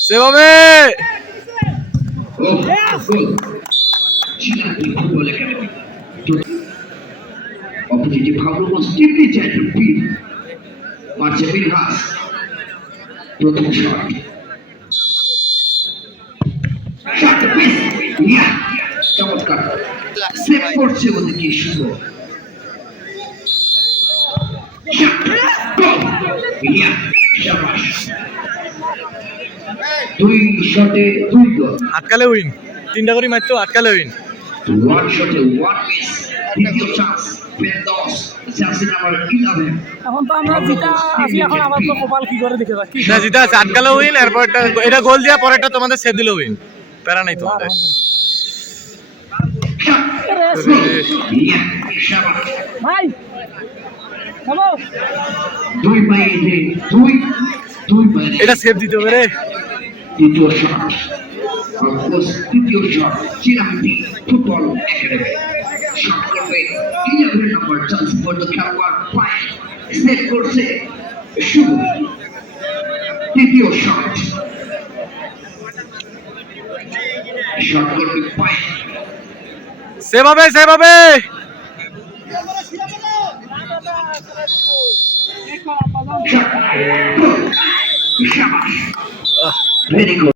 সেভাবে Opportunity Pablo was deeply gentle. Marcel Haas. Prothom shot. Shot miss. Yeah. চমৎকার save করছে ওদিকে শুভ দুই শটে দুই গোল আটকালে উইন তিনটা করে মারতো আটকালে উইন ওয়ান শটে ওয়ান মিস দ্বিতীয় চান্স ফেরদৌস জার্সি নাম্বার 11 এখন তো আমরা জিতা আছি এখন আবার তো কপাল কি করে দেখে যাচ্ছি না জিতা আছে আটকালে উইন এরপর এটা গোল দিয়া পরেরটা তোমাদের সেভ দিল উইন প্যারা নাই তোমাদের ভাই থামো দুই পায়ে দুই পায়ে এটা সেভ দিতে হবে রে দ্বিতীয় শট তৃতীয় শট চিরান্তি ফুটবল একাডেমি শট করবে 11 নম্বর চান্স ফর দ্য খেলোয়াড় পায়ে সেভ করছে শুভ তৃতীয় শট করবে পায়ে সেভ হবে Shabash. Very good.